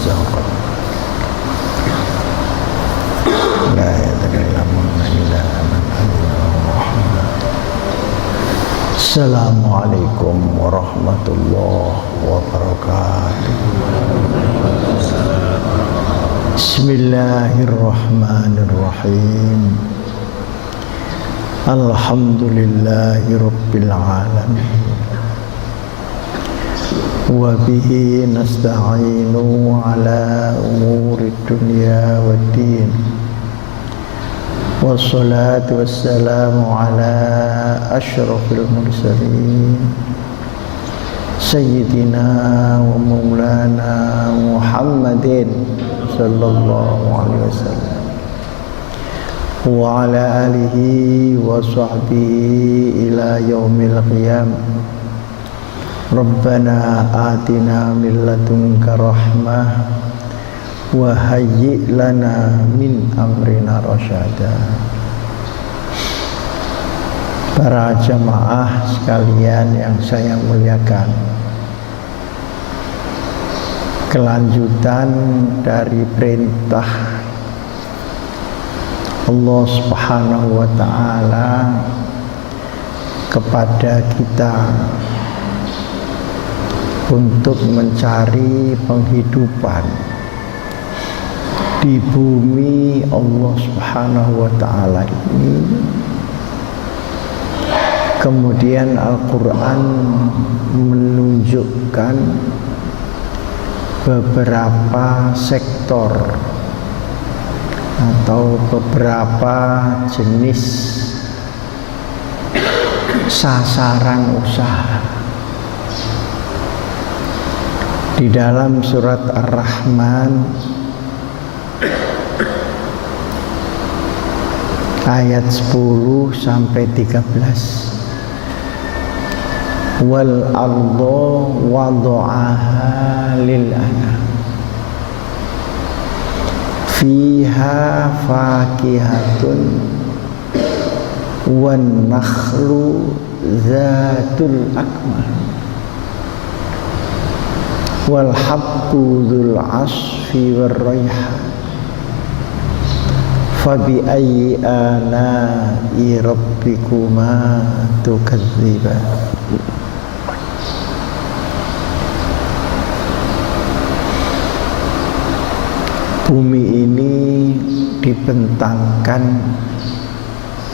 زغت لا يتكلمون إلا من أذن الرحمن. السلام عليكم ورحمة الله وبركاته. بسم الله الرحمن الرحيم. الحمد لله رب العالمين وبه نستعين على أمور الدنيا والدين والصلاة والسلام على أشرف المرسلين سيدنا ومولانا محمد صلى الله عليه وسلم وعلى آله وصحبه إلى يوم القيامة. ربنا آتنا من لدنك رحمة وهيئ لنا من أمرنا رشدا. Para jamaah sekalian yang saya muliakan, kelanjutan dari perintah Allah Subhanahu wa ta'ala kepada kita untuk mencari penghidupan di bumi Allah Subhanahu wa ta'ala ini. Kemudian Al-Quran menunjukkan beberapa sektor atau beberapa jenis sasaran usaha. Di dalam surat Ar-Rahman ayat 10 sampai 13. Wal arda wada'aha lil anam fiha fakihatun wan nakhlu zatul akmal wal habbu dzul asfi war rayhan fabi ayyi ala'i rabbikuma tukadziban. Bumi ini dibentangkan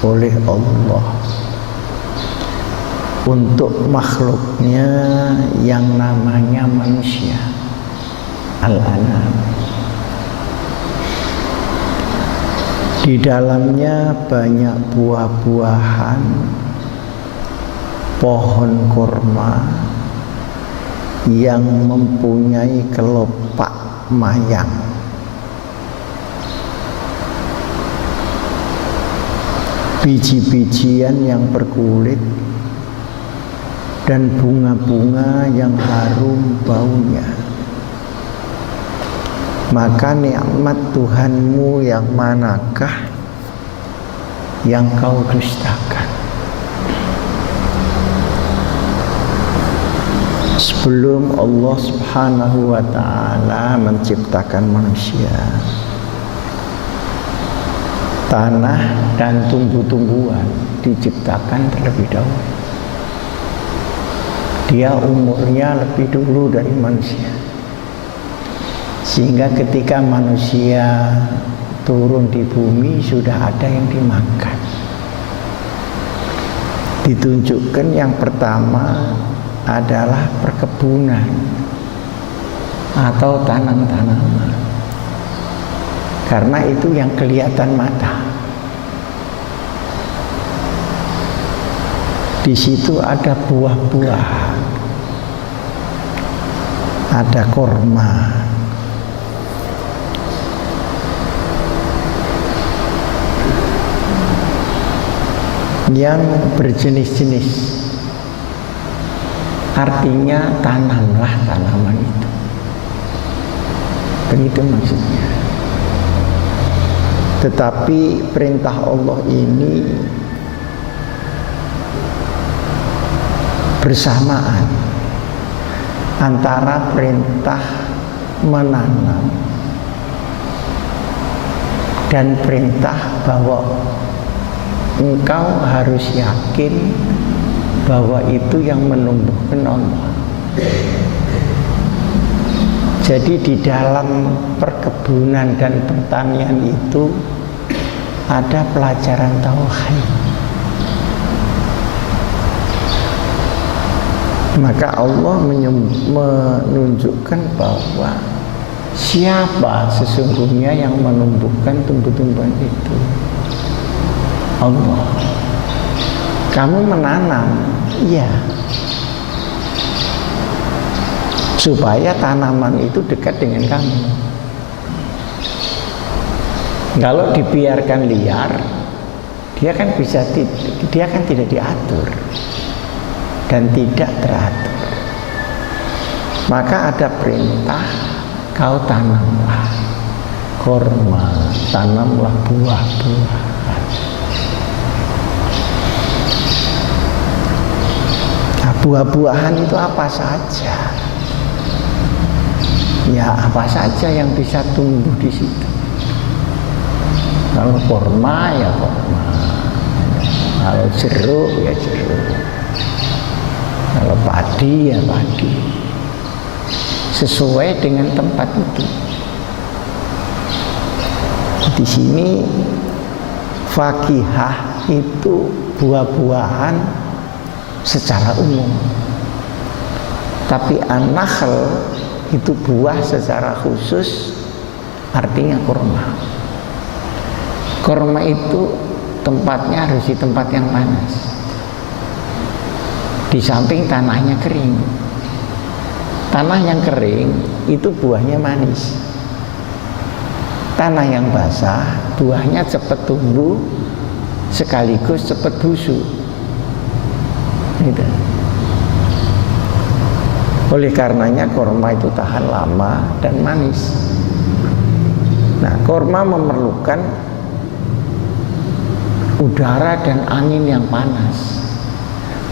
oleh Allah untuk makhluknya yang namanya manusia, al-anam. Di dalamnya banyak buah-buahan, pohon kurma yang mempunyai kelopak mayang. Biji-bijian yang berkulit dan bunga-bunga yang harum baunya. Maka nikmat Tuhanmu yang manakah yang kau dustakan? Sebelum Allah Subhanahu wa ta'ala menciptakan manusia, tanah dan tumbuh-tumbuhan diciptakan terlebih dahulu. Dia umurnya lebih dulu dari manusia, sehingga ketika manusia turun di bumi sudah ada yang dimakan. Ditunjukkan yang pertama adalah perkebunan atau tanam-tanaman, karena itu yang kelihatan mata. Di situ ada buah-buahan, ada korma, yang berjenis-jenis. Artinya tanamlah tanaman itu. Begitu maksudnya. Tetapi perintah Allah ini bersamaan antara perintah menanam, dan perintah bahwa engkau harus yakin bahwa itu yang menumbuhkan Allah. Jadi di dalam perkebunan dan pertanian itu ada pelajaran tauhid. Maka Allah menunjukkan bahwa siapa sesungguhnya yang menumbuhkan tumbuh-tumbuhan itu? Allah. Kamu menanam, iya, supaya tanaman itu dekat dengan kamu. Kalau dibiarkan liar, dia kan tidak diatur dan tidak teratur. Maka ada perintah, kau tanamlah kurma, tanamlah buah-buahan. Nah, buah-buahan itu apa saja? Ya, apa saja yang bisa tumbuh di situ. Kalau kurma ya kurma, kalau jeruk ya jeruk, kalau padi ya padi, sesuai dengan tempat itu. Di sini fakihah itu buah-buahan secara umum, tapi an-nakhl itu buah secara khusus, artinya kurma. Kurma itu tempatnya harus di tempat yang panas, di samping tanahnya kering. Tanah yang kering itu buahnya manis. Tanah yang basah buahnya cepat tumbuh sekaligus cepat busuk. Gitu. Oleh karenanya kurma itu tahan lama dan manis. Nah, kurma memerlukan udara dan angin yang panas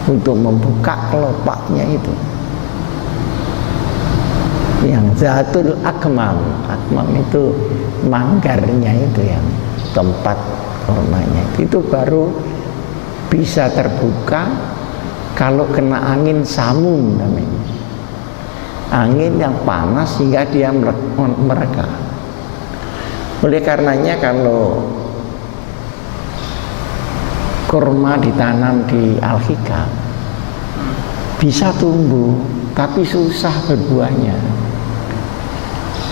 untuk membuka kelopaknya itu. Yang zatul akmam, akmam itu manggarnya itu, yang tempat kurmanya itu baru bisa terbuka kalau kena angin samum namanya. Angin yang panas sehingga dia mereka. Oleh karenanya kalau kurma ditanam di Al-Hikam bisa tumbuh, tapi susah berbuahnya.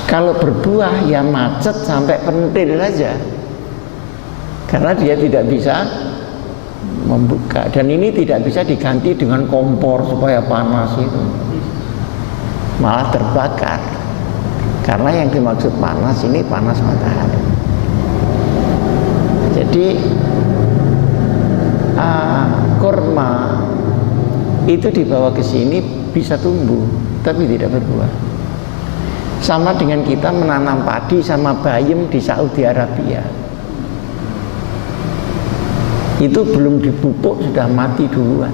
Kalau berbuah ya macet sampai pentil saja, karena dia tidak bisa membuka. Dan ini tidak bisa diganti dengan kompor supaya panas itu, malah terbakar. Karena yang dimaksud panas ini panas matahari. Jadi kurma itu dibawa ke sini bisa tumbuh tapi tidak berbuah. Sama dengan kita menanam padi sama bayam di Saudi Arabia. Itu belum dipupuk sudah mati duluan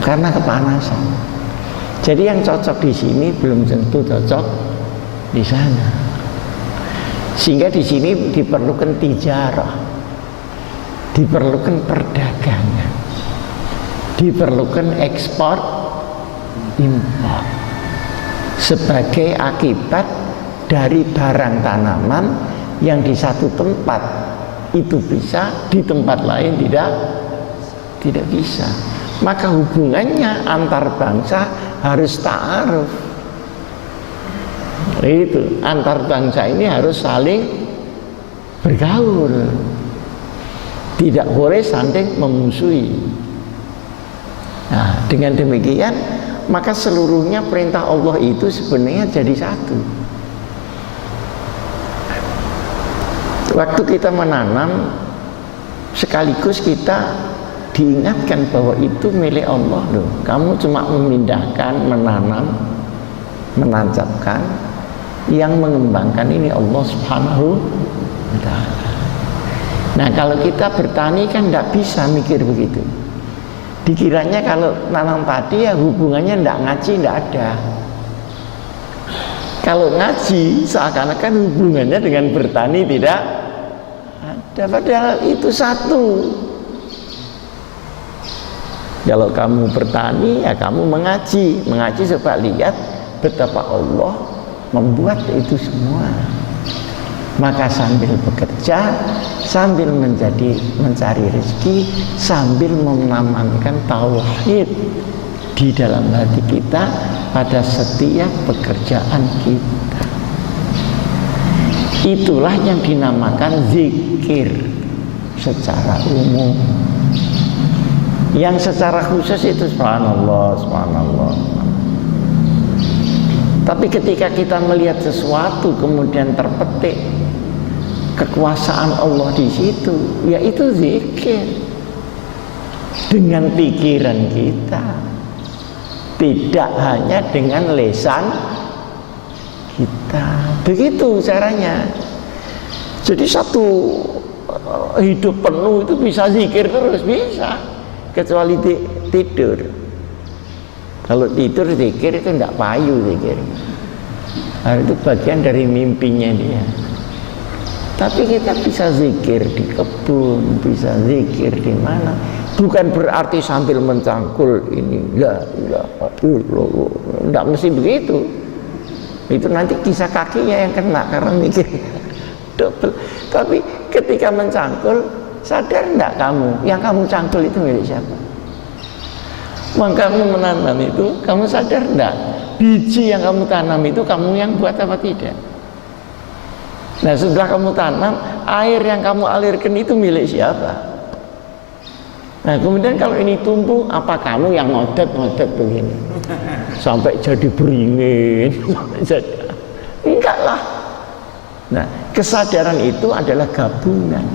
karena kepanasan. Jadi yang cocok di sini belum tentu cocok di sana. Sehingga di sini diperlukan tijarah, diperlukan perdagangan, diperlukan ekspor impor sebagai akibat dari barang tanaman yang di satu tempat itu bisa, di tempat lain tidak bisa. Maka hubungannya antar bangsa harus ta'aruf. Itu antar bangsa ini harus saling bergaul, tidak boleh saling memusuhi. Nah, dengan demikian maka seluruhnya perintah Allah itu sebenarnya jadi satu. Waktu kita menanam, sekaligus kita diingatkan bahwa itu milik Allah loh. Kamu cuma memindahkan, menanam, menancapkan. Yang mengembangkan ini Allah Subhanahu wa ta'ala. Nah, kalau kita bertani kan tidak bisa mikir begitu. Dikiranya kalau nanam padi ya hubungannya tidak ngaji, tidak ada. Kalau ngaji seakan-akan hubungannya dengan bertani tidak ada, padahal itu satu. Kalau kamu bertani, ya kamu mengaji supaya lihat betapa Allah membuat itu semua. Maka sambil bekerja, sambil mencari rezeki, sambil mengamalkan tauhid di dalam hati kita pada setiap pekerjaan kita. Itulah yang dinamakan zikir secara umum. Yang secara khusus itu subhanallah, subhanallah. Tapi ketika kita melihat sesuatu kemudian terpetik kekuasaan Allah di situ, ya itu zikir dengan pikiran kita, tidak hanya dengan lisan kita. Begitu caranya. Jadi satu hidup penuh itu bisa zikir terus, bisa, kecuali tidur. Kalau tidur zikir itu tidak payu zikir. Nah, itu bagian dari mimpinya dia. Tapi kita bisa zikir di kebun, bisa zikir di mana. Bukan berarti sambil mencangkul ini, tidak mesti begitu. Itu nanti kisah kakinya yang kena karena mikir double. Tapi ketika mencangkul, sadar tidak kamu, yang kamu cangkul itu milik siapa? Maka kamu menanam itu, kamu sadar tidak? Biji yang kamu tanam itu kamu yang buat apa tidak? Nah setelah kamu tanam, air yang kamu alirkan itu milik siapa? Nah kemudian kalau ini tumbuh, apa kamu yang ngodet-ngodet begini sampai jadi beringin? Enggak lah. Nah kesadaran itu adalah gabungan.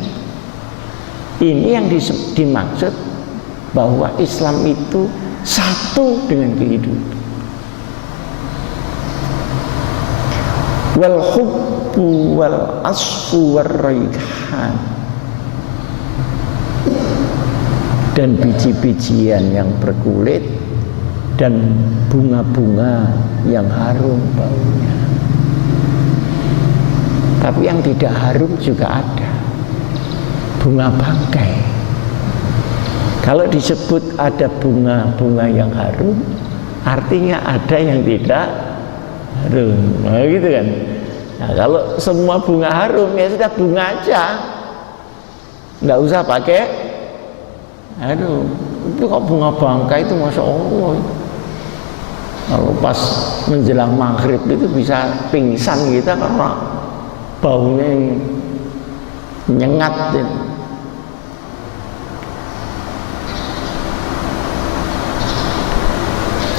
Ini yang dimaksud bahwa Islam itu satu dengan kehidupan. Wal hubbu wal asfu war raihan, dan biji-bijian yang berkulit dan bunga-bunga yang harum baunya. Tapi yang tidak harum juga ada, bunga bangkai. Kalau disebut ada bunga-bunga yang harum, artinya ada yang tidak harum. Nah, gitu kan. Nah, kalau semua bunga harum, ya sudah bunga aja, nggak usah pakai. Aduh, itu kok bunga bangkai itu masya Allah. Kalau pas menjelang maghrib itu bisa pingsan kita karena baunya yang nyengat.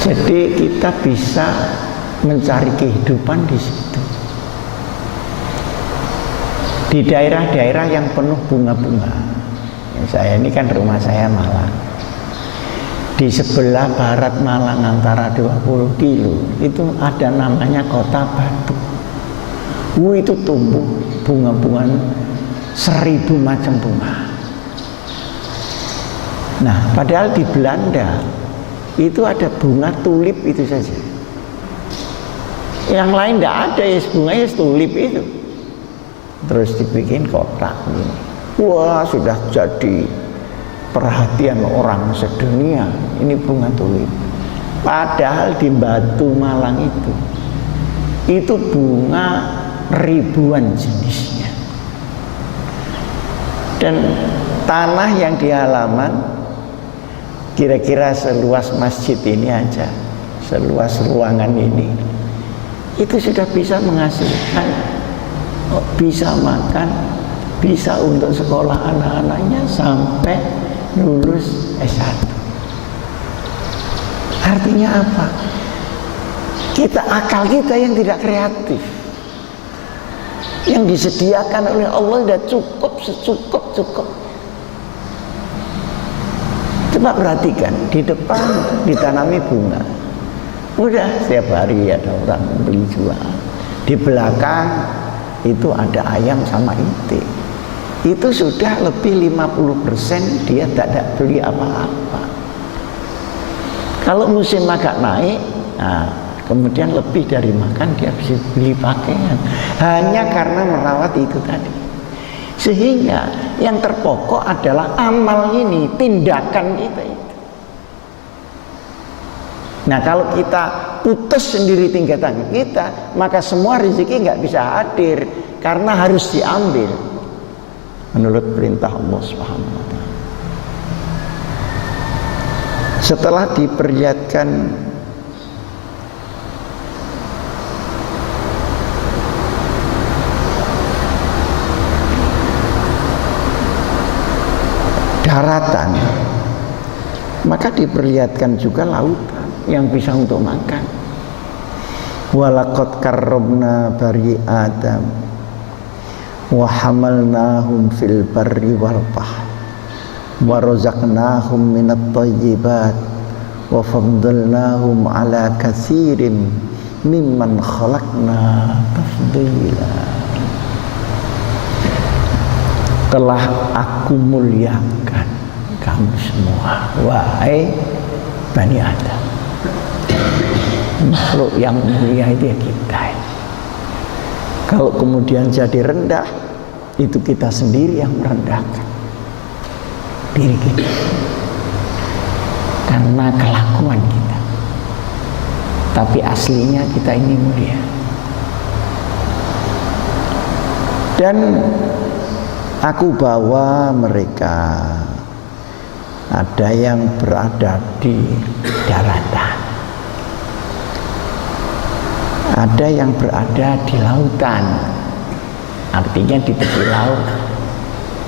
Jadi kita bisa mencari kehidupan di situ. Di daerah-daerah yang penuh bunga-bunga. Saya ini kan rumah saya Malang. Di sebelah barat Malang antara 20 kilo itu ada namanya Kota Batu. Itu tumbuh bunga-bunga 1000 macam bunga. Nah, padahal di Belanda itu ada bunga tulip itu saja. Yang lain tidak ada, ya bunganya tulip itu. Terus dibikin kotak ini. Wah, sudah jadi perhatian orang sedunia. Ini bunga tulip. Padahal di Batu Malang itu bunga ribuan jenisnya. Dan tanah yang di halaman kira-kira seluas masjid ini aja, seluas ruangan ini, itu sudah bisa menghasilkan, bisa makan, bisa untuk sekolah anak-anaknya sampai lulus S1. Artinya apa? Akal kita yang tidak kreatif. Yang disediakan oleh Allah sudah cukup, secukup. Coba perhatikan, di depan ditanami bunga. Udah setiap hari ada orang beli jual. Di belakang itu ada ayam sama itik. Itu sudah lebih 50% dia tidak beli apa-apa. Kalau musim agak naik, nah kemudian lebih dari makan dia bisa beli pakaian, hanya karena merawat itu tadi. Sehingga yang terpokok adalah amal ini, tindakan kita itu. Nah, kalau kita putus sendiri tingkatan kita, maka semua rezeki nggak bisa hadir karena harus diambil menurut perintah Allah Subhanahu wa Ta'ala. Setelah diperlihatkan daratan, maka diperlihatkan juga lautan yang bisa untuk makan. Walaqad karramna bani Adam wa hamalnahum fil barri wal bahri wa razaqnahum minat thayyibat wa faddalnahum ala katsirin mimman khalaqna tafdila. Telah aku muliakan kamu semua, wahai Bani Adam. Makhluk yang mulia itu ya kita. Kalau kemudian jadi rendah, itu kita sendiri yang merendahkan diri kita karena kelakuan kita. Tapi aslinya kita ini mulia. Dan aku bawa mereka, ada yang berada di daratan, ada yang berada di lautan, artinya di tepi laut,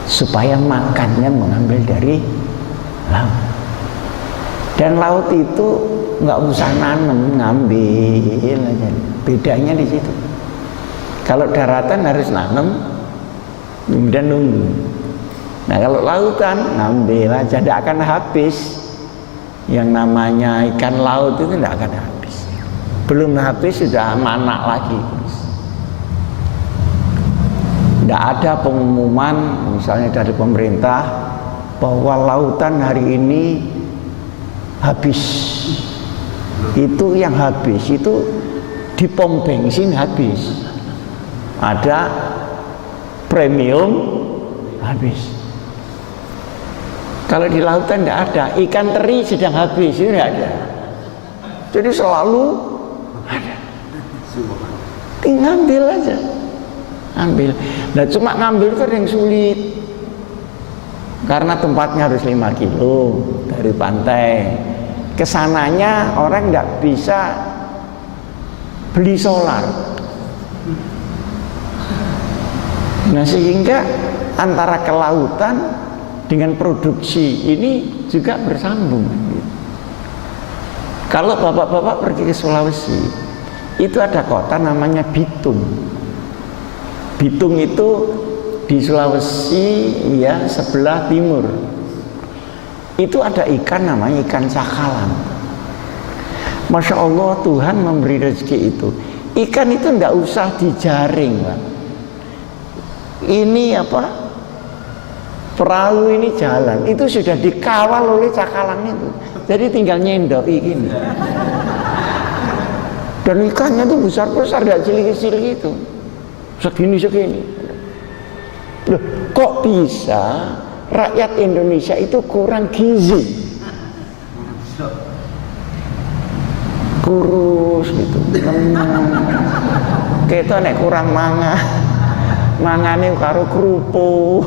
supaya makannya mengambil dari laut. Dan laut itu nggak usah nanam, ngambil aja. Bedanya di situ. Kalau daratan harus nanam, kemudian nunggu. Nah, kalau lautan ngambil aja, tidak akan habis. Yang namanya ikan laut itu tidak akan habis. Belum habis sudah manak lagi. Tidak ada pengumuman misalnya dari pemerintah bahwa lautan hari ini habis. Itu yang habis itu di pom bensin habis. Ada premium habis. Kalau di lautan tidak ada. Ikan teri sedang habis, itu tidak ada. Jadi selalu ada. Tinggal ambil aja, ambil. Nah, cuma ngambil itu yang sulit karena tempatnya harus 5 kilo dari pantai. Kesananya orang tidak bisa beli solar. Nah, sehingga antara kelautan dengan produksi ini juga bersambung. Kalau bapak-bapak pergi ke Sulawesi, itu ada kota namanya Bitung. Bitung itu di Sulawesi ya sebelah timur. Itu ada ikan namanya ikan cakalang. Masya Allah, Tuhan memberi rezeki itu. Ikan itu tidak usah dijaring, Pak. Ini apa? Perahu ini jalan, itu sudah dikawal oleh cakalang itu. Jadi tinggal nyendoi gini. Dan ikannya itu besar-besar, tidak cilik-cilik itu. Segini-segini. Loh, kok bisa rakyat Indonesia itu kurang gizi? Kurus gitu. Kita nek kurang mangane karo kerupuk.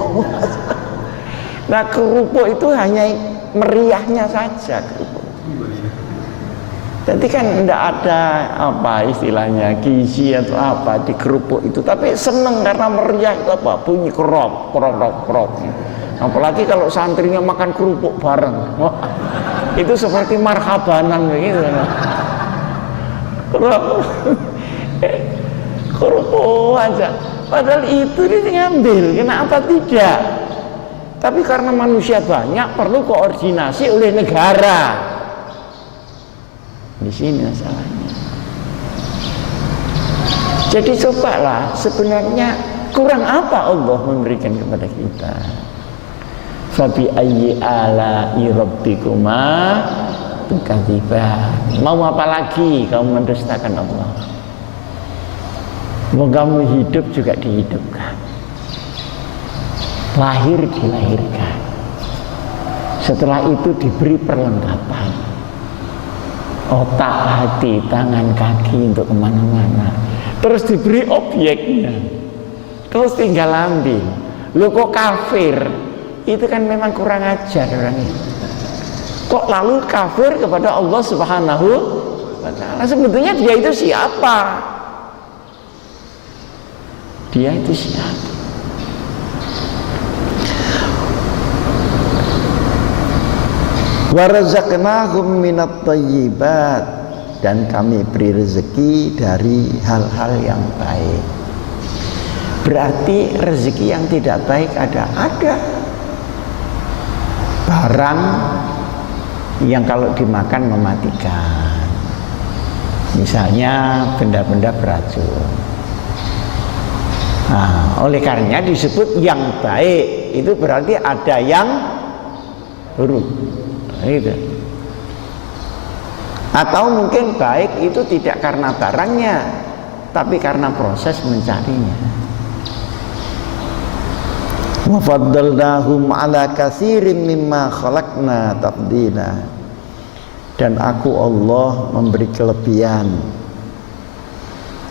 Nah, kerupuk itu hanya meriahnya saja kerupuk. Jadi kan tidak ada apa istilahnya gizi atau apa di kerupuk itu, tapi seneng karena meriah itu apa bunyi krop. Apalagi kalau santrinya makan kerupuk bareng, wah, itu seperti marhabanan begitu. Kerupuk aja, padahal itu dia ngambil, kenapa tidak? Tapi karena manusia banyak, perlu koordinasi oleh negara. Di sini masalahnya. Jadi cobalah, sebenarnya kurang apa Allah memberikan kepada kita. Fabi ayyi ala'i rabbikuma tukadziban. Mau apa lagi kamu mendustakan Allah? Mau kamu hidup juga dihidupkan, lahir dilahirkan, setelah itu diberi perlengkapan, otak, hati, tangan, kaki untuk kemana-mana, terus diberi objeknya, terus tinggal ambil. Lo kok kafir? Itu kan memang kurang ajar orang itu. Kok lalu kafir kepada Allah Subhanahu wa ta'ala? Sebetulnya dia itu siapa? Dia itu siapa? Wa razaqnahum minat thayyibat, dan kami beri rezeki dari hal-hal yang baik. Berarti rezeki yang tidak baik ada barang yang kalau dimakan mematikan. Misalnya benda-benda beracun. Nah, oleh karenanya disebut yang baik, itu berarti ada yang buruk. Gitu. Atau mungkin baik itu tidak karena barangnya, tapi karena proses mencarinya. Wa faddalnahum ala katsirin mimma khalaqna tafdila. Dan aku Allah memberi kelebihan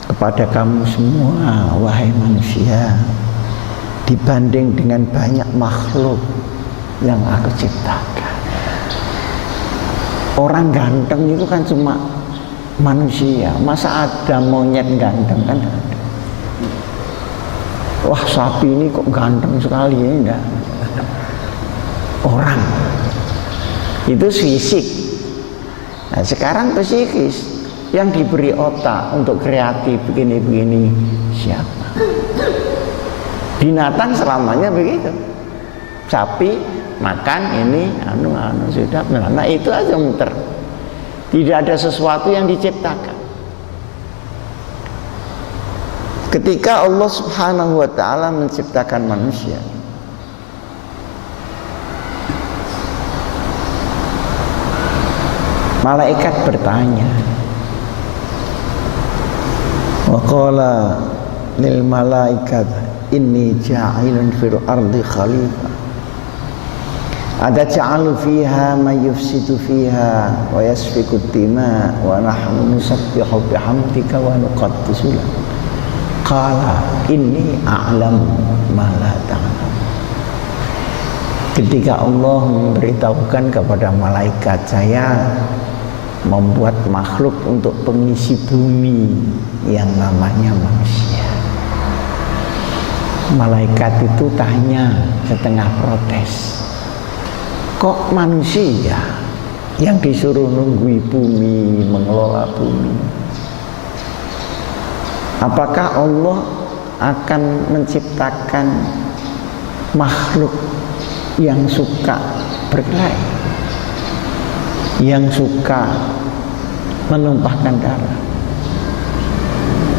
kepada kamu semua, wahai manusia, dibanding dengan banyak makhluk yang aku ciptakan. Orang ganteng itu kan cuma manusia, masa ada monyet ganteng? Kan ada. Wah, sapi ini kok ganteng sekali ya, enggak. Orang itu fisik. Nah, sekarang psikis. Yang diberi otak untuk kreatif begini-begini siapa? Binatang selamanya begitu. Sapi makan ini sudah. Nah, itu aja muter. Tidak ada sesuatu yang diciptakan. Ketika Allah Subhanahu wa ta'ala menciptakan manusia, malaikat bertanya, wa qala lil malaikat inni ja'ilun fil ardi khalifah ataj'alu fiha may yufsidu fiha wa yasfiku dima wa nahnu nusabbihu bihamdika wa nuqaddisu lak. Qala inni a'lamu ma la ta'lam. Ketika Allah memberitahukan kepada malaikat, saya membuat makhluk untuk pengisi bumi yang namanya manusia. Malaikat itu tanya setengah protes, kok manusia yang disuruh nunggui bumi, mengelola bumi? Apakah Allah akan menciptakan makhluk yang suka berkelahi, yang suka menumpahkan darah,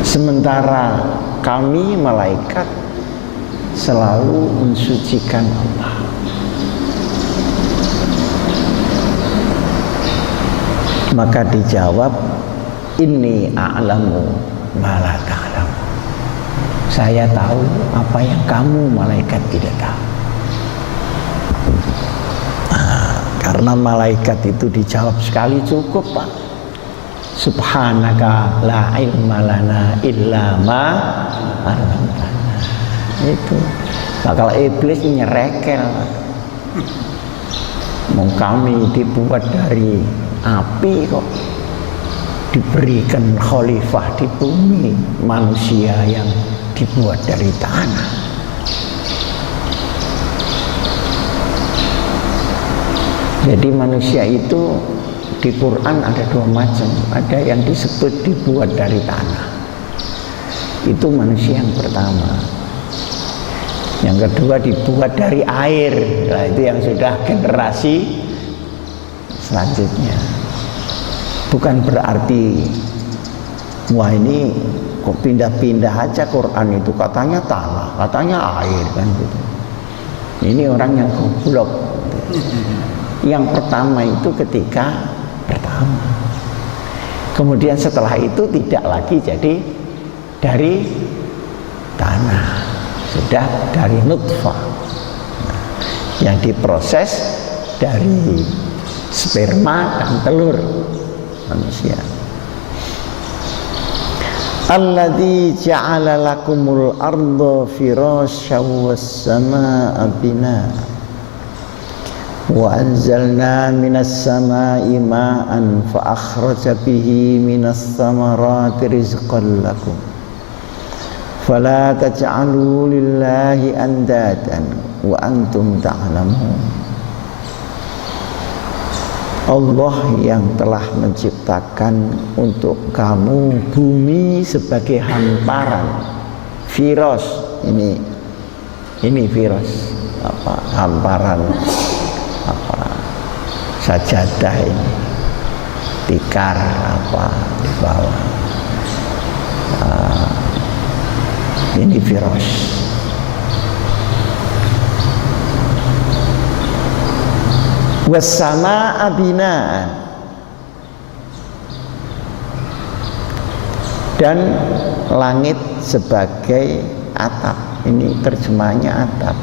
sementara kami malaikat selalu mensucikan Allah? Maka dijawab, inni a'lamu ma la ta'lam. Saya tahu apa yang kamu malaikat tidak tahu. Karena malaikat itu dijawab sekali cukup, Pak. Subhanaka la ilma lana illa ma 'allamtana. Itu. Nah, kalau iblis nyerekel, mau kami dibuat dari api kok diberikan khalifah di bumi, manusia yang dibuat dari tanah. Jadi manusia itu di Quran ada dua macam. Ada yang disebut dibuat dari tanah, itu manusia yang pertama. Yang kedua dibuat dari air, nah, itu yang sudah generasi selanjutnya. Bukan berarti wah ini kok pindah-pindah aja Quran itu, katanya tanah, katanya air, kan gitu. Ini orang yang goblok. Yang pertama itu ketika pertama. Kemudian setelah itu tidak lagi jadi dari tanah, sudah dari nutfah yang diproses dari sperma dan telur manusia. Alladzi ja'ala lakumul arda firasyan was samaa'a binaa wa anzalna minas samaa'i ma'an fa akhraja bihi minas samarati rizqan lakum fala taj'alu lillahi andadan wa antum ta'lamun. Allah yang telah menciptakan untuk kamu bumi sebagai hamparan firos, ini firos, apa hamparan, apa sajadah ini, tikar apa di bawah, ini firos. Wassama'a binaan, dan langit sebagai atap. Ini terjemahnya atap.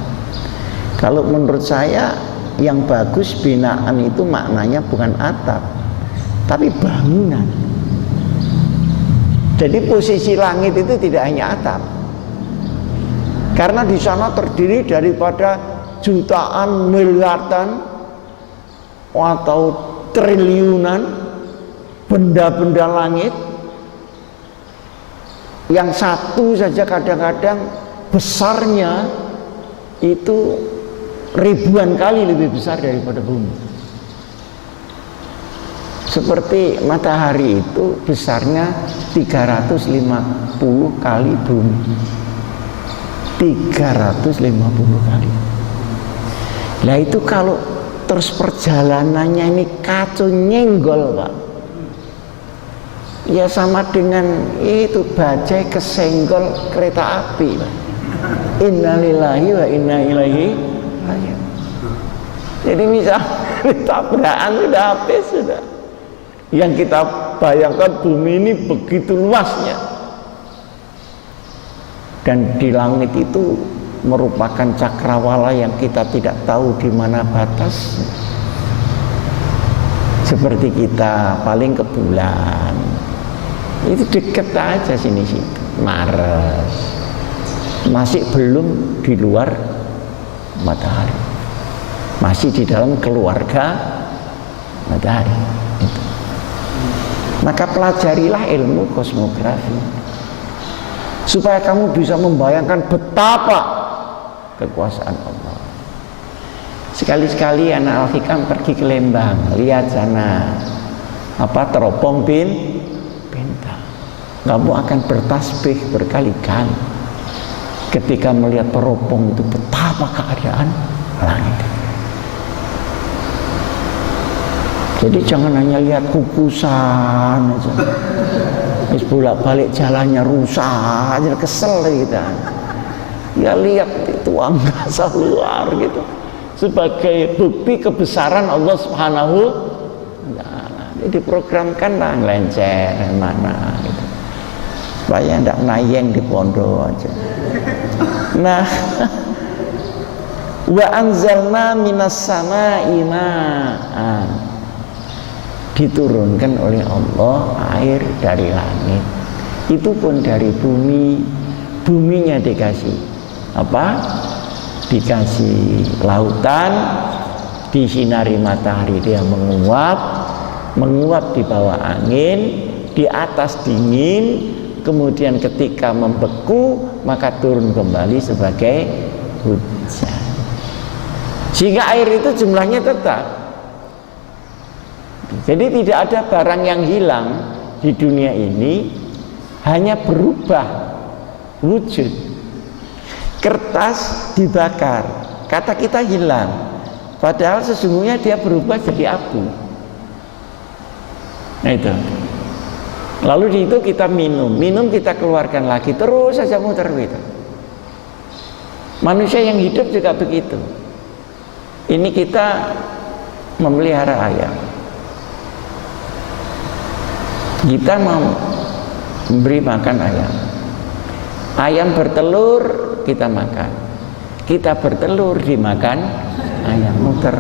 Kalau menurut saya yang bagus binaan itu maknanya bukan atap, tapi bangunan. Jadi posisi langit itu tidak hanya atap, karena di sana terdiri daripada jutaan, miliaran atau triliunan benda-benda langit, yang satu saja kadang-kadang besarnya itu ribuan kali lebih besar daripada bumi. Seperti matahari itu besarnya 350 kali bumi, 350 kali. Nah itu kalau terus perjalanannya ini kacau nyenggol, Pak, ya sama dengan itu bajai kesenggol kereta api, Pak. Innalillahi wa inna ilaihi raji'un. Jadi misal tabrakan sudah habis sudah. Yang kita bayangkan bumi ini begitu luasnya, dan di langit itu merupakan cakrawala yang kita tidak tahu di mana batas. Seperti kita paling ke bulan, itu deket aja sini-situ. Mars masih belum di luar matahari, masih di dalam keluarga matahari itu. Maka pelajarilah ilmu kosmografi supaya kamu bisa membayangkan betapa kekuasaan Allah. Sekali-sekali anak Al-Hikam pergi ke Lembang, lihat sana apa teropong bintang. Kamu akan bertasbih berkali-kali ketika melihat teropong itu, betapa keadaan langit. Jadi jangan hanya lihat kukusan aja, terus bolak-balik jalannya rusak aja, kesel kita. Ya lihat itu angkasa luar gitu sebagai bukti kebesaran Allah Subhanahu wa ta'ala. Jadi diprogramkan lah ngelencer mana gitu, supaya tidak nayeng di pondok aja. Nah, wa anzalna minas samaa'i ma'an, diturunkan oleh Allah air dari langit, itu pun dari bumi. Buminya dikasih apa? Dikasih lautan, disinari matahari dia menguap di bawah angin, di atas dingin, kemudian ketika membeku maka turun kembali sebagai hujan. Sehingga air itu jumlahnya tetap. Jadi tidak ada barang yang hilang di dunia ini, hanya berubah wujud. Kertas dibakar, kata kita hilang, padahal sesungguhnya dia berubah jadi abu. Nah itu. Lalu di itu kita minum kita keluarkan lagi, terus saja muter gitu. Manusia yang hidup juga begitu. Ini kita memelihara ayam. Kita mau beri makan ayam. Ayam bertelur, kita makan. Kita bertelur dimakan ayam, muter.